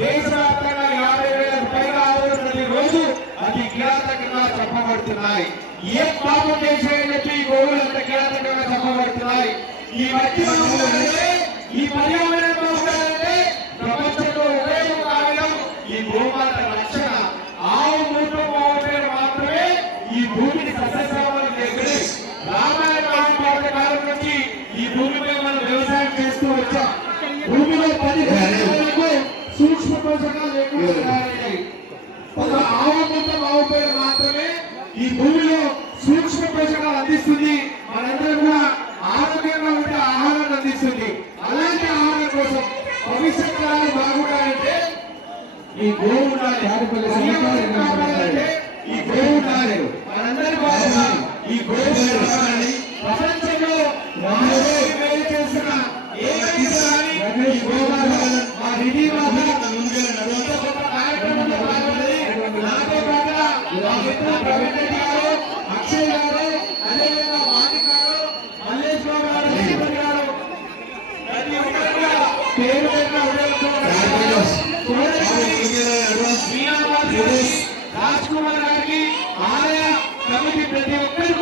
దేశవ్యాప్తంగా 50,000కు పైగా ఆవులు ప్రతిరోజు అతి కీలకంగా చెప్పబడుతున్నాయి. ఏ పాపం చేసేయని చెప్పి ఈ గోవులు అంత కీలకంగా చెప్పబడుతున్నాయి. ఈ మధ్య ఈ పర్యావరణం బాగుండాలంటే ప్రపంచంలో ఒకే ఒక ఆయుధం ఈ గోమాత రక్షణ. ఆవు మూత్రం పేరు మాత్రమే ఈ భూమిని సస్యశ్యామలం చేసి రామాయణ మహాభారత కాలం నుంచి ఈ భూమిపై మనం వ్యవసాయం చేస్తూ వచ్చాం. భూమిలో 10 సూక్ష్మ పోషకాలు లేకుండా తయారయ్యాయి. ఒక ఆవు మూత్రం ఆవు పేరు మాత్రమే ఈ భూమిలో సూక్ష్మ పోషకాలు అందిస్తుంది. మనందరం కూడా ఆరోగ్యంగా ఉండే ఆహారాన్ని అందిస్తుంది. అలాంటి ఆహారం కోసం భవిష్యత్ తరాలు బాగుండాలంటే ఈ గోవు ఉండాలి. ఈ గోవు ఉండాలి. మనందరి బాగుండాలి. ఈ గోవు ప్రపంచంలో మేలు చేసిన ఈ గోమాత మా నిధి కార్యక్రమంలో పాల్గొన్నది. నాతో పాటుగా మా మిత్రులు ప్రవీణ్ రెడ్డి గారు, అక్షయ్ గారు, అదేవిధంగా మాణిక్ గారు, మల్లేష్ బాబు గారు, శ్రీపతి గారు, ప్రతి ఒక్కరు కూడా పేరు రాజ్ కుమార్ గారికి ఆలయ కమిటీ ప్రతి ఒక్కరు